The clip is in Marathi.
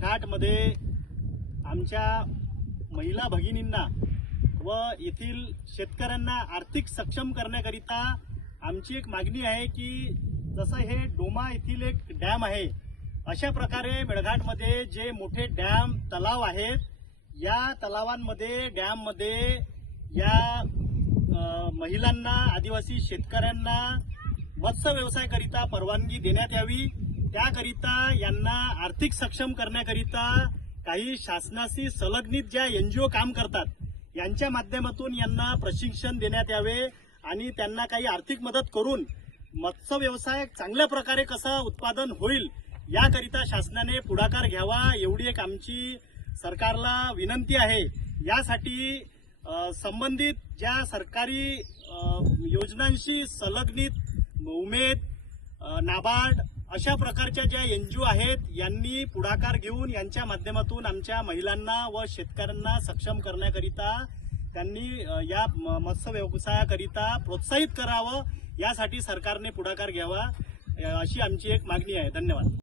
मेळघाटमध्ये आमच्या महिला भगिनींना व येथील शेतकऱ्यांना आर्थिक सक्षम करण्याकरिता आमची एक मागणी आहे की जसं हे डोमा येथील एक डॅम आहे, अशा प्रकारे मेळघाटमध्ये जे मोठे डॅम तलाव आहेत, या तलावांमध्ये डॅममध्ये या महिलांना, आदिवासी शेतकऱ्यांना मत्स्य व्यवसायाकरिता परवानगी देण्यात यावी। त्याकरिता यांना आर्थिक सक्षम करण्याकरिता काही शासनाशी संलग्नित ज्या NGO काम करतात यांच्या माध्यमातून यांना प्रशिक्षण देण्यात यावे आणि त्यांना काही आर्थिक मदत करून मत्स्य व्यवसाय चांगल्या प्रकारे कसा उत्पादन होईल याकरिता शासनाने पुढाकार घ्यावा, एवढी एक आमची सरकारला विनंती आहे। यासाठी संबंधित ज्या सरकारी योजनांशी संलग्नित उमेद, नाबार्ड अशा प्रकारच्या ज्या NGO आहेत यांनी पुढाकार घेऊन यांच्या माध्यमातून आमच्या महिलांना व शेतकऱ्यांना सक्षम करण्याकरिता त्यांनी या मत्स्य व्यवसायाकरिता प्रोत्साहित करावं, यासाठी सरकारने पुढाकार घ्यावा अशी आमची एक मागणी आहे। धन्यवाद।